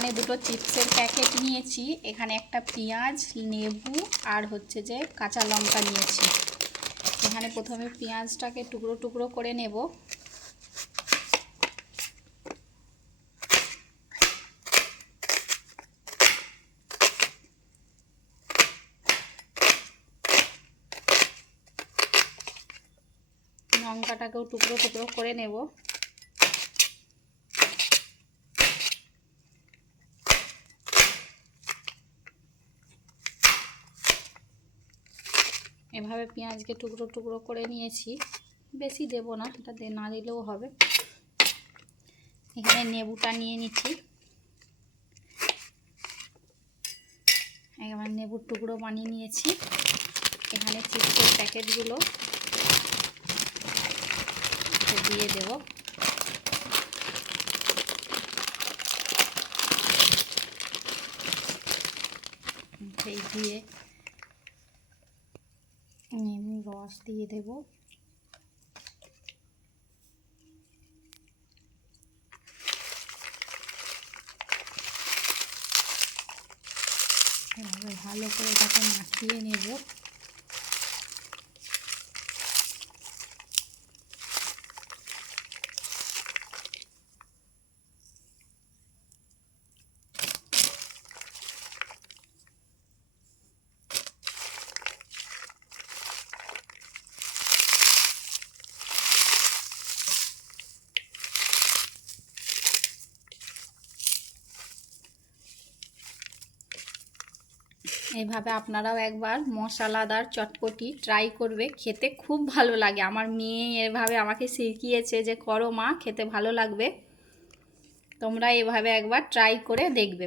এখানে দুটো চিপসের প্যাকেট নিয়েছি, এখানে একটা পেঁয়াজ, লেবু আর হচ্ছে যে কাঁচা লঙ্কা নিয়েছি। এখানে প্রথমে পেঁয়াজটাকে টুকরো টুকরো করে নেব। লঙ্কাটাকেও টুকরো টুকরো করে নেব। এভাবে পেঁয়াজকে টুকরো টুকরো করে নিয়েছি, বেশি দেব না, এটা না দিলেও হবে। এখানে নেবুটা নিয়ে নিচ্ছি, এবার নেবুর টুকরো বানিয়ে নিয়েছি। এখানে চিপসের প্যাকেটগুলো দিয়ে দেব। সেই দিয়ে নেবু রস দিয়ে দেব। এভাবে ভালো করে এটাকে মাখিয়ে নেব। এইভাবে আপনারাও একবার মশলাদার চটপটি ট্রাই করবে, খেতে খুব ভালো লাগে। আমার মেয়ে এভাবে আমাকে শিখিয়েছে যে করো মা, খেতে ভালো লাগবে। তোমরা এভাবে একবার ট্রাই করে দেখবে।